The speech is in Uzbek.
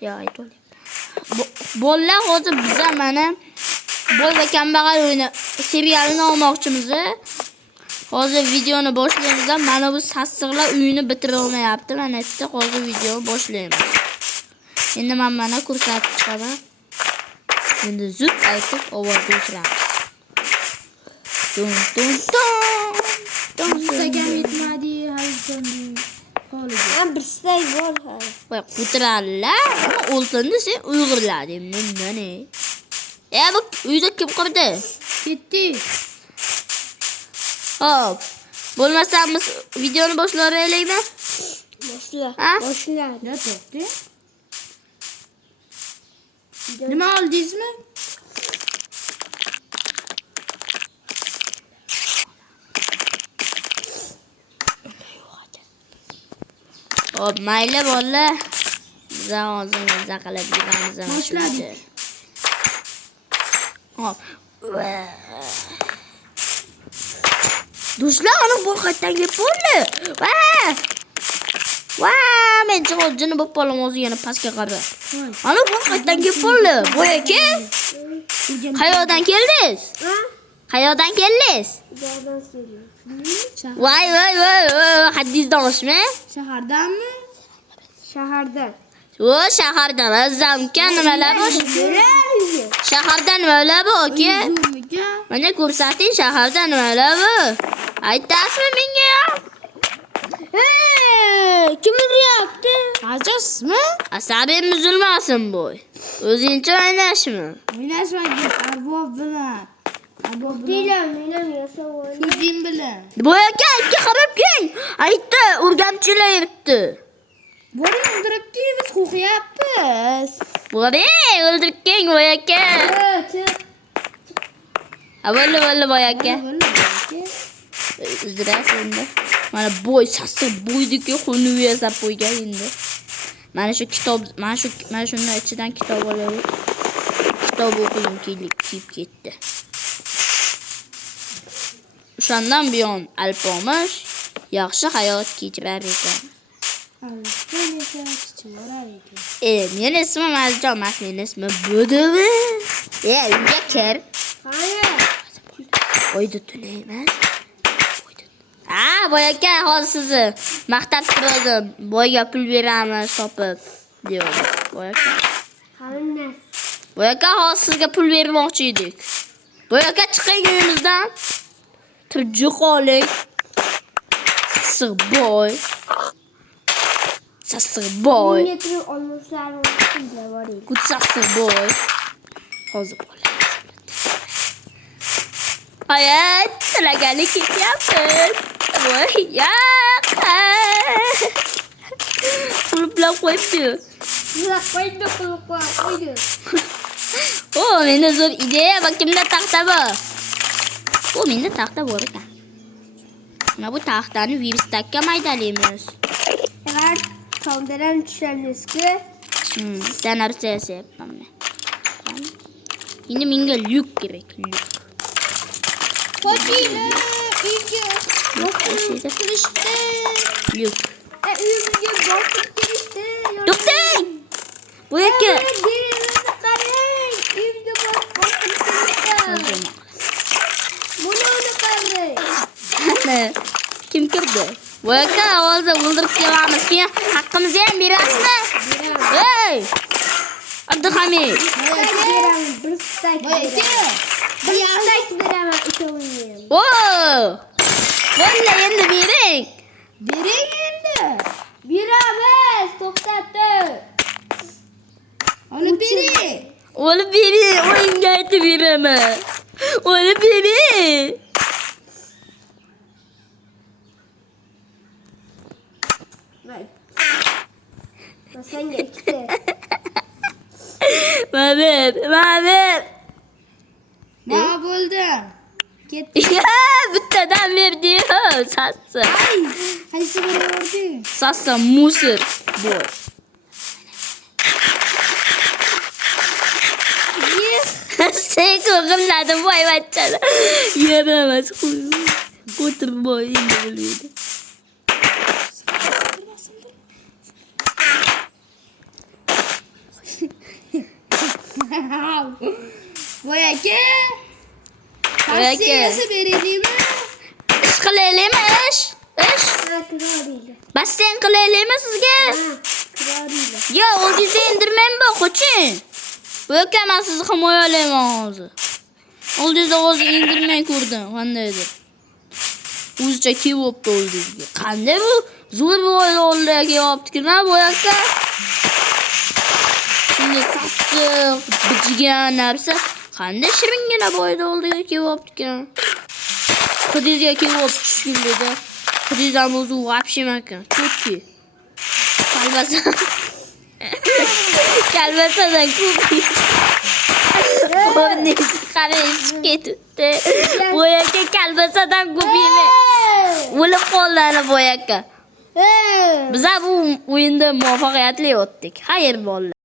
Ya aytdim. Bolalar hozir biza mana Boy va kambag'al o'yini serialini olmoqchimiz. Hozir videoni boshlaymiz. Mana bu sassiqlar uyini bitira olmayapti. Mana aytdi, hozir videoni boshlaymiz. Endi men mana ko'rsatib chiqaman. Endi zut aytib ovozga o'chiramiz. Dum dum dum. Instagram yetmadi, hali Ben bir stay bol hali. Voy qutirarlar. O'ltindi sen uyg'urladim. Ne? Bu uyda kim qoldi? ketdi. Hop. Bo'lmasa biz videoni boshlaylikmi? Boshla. Ha? Boshla. Ne to'xti? Nima oldingizmi? Hop, mayli bolalar. Biz hozir maza qilib yuramiz. Boshladik. Hop. Do'stlar, ana bu qayerdan kelib qoldi? Va, men jini bo'lib qolaman o'zi yana pastga qarab. Ana bu qayerdan kelib qoldi? Voy aka. Qayoqdan keldingiz? Ha? Qayoqdan keldingiz? Yerden geliyor. Voy, haddingizni olishmi? Shahardanmi? Şehirden. O shahardan azamkan nimalar bor? Shahardan nimalar bor aka? Mana ko'rsating, shahardan nimalar bor? Aytasizmi menga ya? Kim yaptı? Hajasmi? Asabim buzilmasin boy. O'zingcha o'ynashmi? O'ynashmagin arbob bilan. Arbob bilan. Değilim yasa oyun. Kuzim bilan. Boy aka, ikki qarab keling. Aytdi, urgamchilar yuribdi. Boring o'ldirib kelamiz, qo'rqyapmiz. Boring, o'ldirib keling boy aka. Bo'ldi boy aka. Uzrasiz endi. Mana boy sassiq bo'ydiki, xunni yasab qo'ygan endi. Mana shu kitob, mana shundan ichidan kitob olib, kitob o'qiyim kelib ketdi. O'shandan buyon alpomish yaxshi hayot kechirar ekan. Men ismim Azjon, men ismim Budimi. Uyga kir. Hayır. Oyda tunaymiz. Boy aka, hozir sizni maqtab turdim. Boyga pul beramiz topib, diyor. Boy aka. Anne. Boy aka, hozir sizga pul bermoqchi edik. Boy aka, chiqing uyimizdan. Turji qoling. Sassiq boy. Sassiq boy. Milletini olmuşlar olmuşlar var ya. Good sassiq boy. Hozir bo'ladi. Hayat, tilagalik ketyapmiz. Voy, yaqa. Quluplar qo'yibdi. Bırak koydu koydu. Menda zo'r ideya va kimda taxta bor? Menda taxta bor ekan. Mana bu taxtani virusdakka maydalaymiz. Evet. Kaldırım düşürmüş ki. Sen narsa yapamam men. Endi menga lyuk kerak, lyuk. Koçile. İlgi. Bakın girişte. Lyuk. Uyumcu bakın girişte. To'xtang! Bu aka. Uyumcu bakın girişte. Bunu karayın. Kim kirdi? Bu aka, hozir o'ldirib kelamiz. Keyin haqqimizni ham berasizmi? Hey! Abduhamid. Bir stak. Bir stak veremem. İki oynayayım. Vallahi endi bering. Bering endi. Biramiz. To'xtatdi. Olib bering. Olib bering, o'yinga aytib beraman. Olib bering. Sen geçti. Mabib. Ne bo'ldi? Ketdi. Bittadan berdi. Sassa. Qaysi biri urdi? Sassa musor bu. Sen ko'ngilladin voy bachchalar. Yaramas. O'tir boy endi bo'lmaydi. Voy aka. Voy aka. Tavsiyasi beraylikmi? Ish qilaylikmi ish? Ish. Ha, kirariydi. Basseyn qilaylikmi sizga? Ha, kirariydi. Yo, o'zingizni indirmayman qo'ching. Voy aka, men sizni himoyalayman hozir. Oldingizda hozir indirmay ko'rdim, qandaydir. O'zicha kiyibdi oldingizga. Qanday bu? Zo'r bo'yda oldiga kiyibdi-ku, voy aka. Shunday sassiq, bijigan narsa. Qanday shiringina bo'yda oldiga kiyibdi-ku. Qizingizga kiyib tushgin dedi. Qizingizdan o'zi вообще ekan. Chotki. Kalbasadan ko'p. O'rniga qarayib ketibdi. Voy aka, kalbasadan ko'p yeme. O'lib qoldi voy aka. Biz bu o'yinda muvaffaqiyatli o'tdik. Xayr bolalar.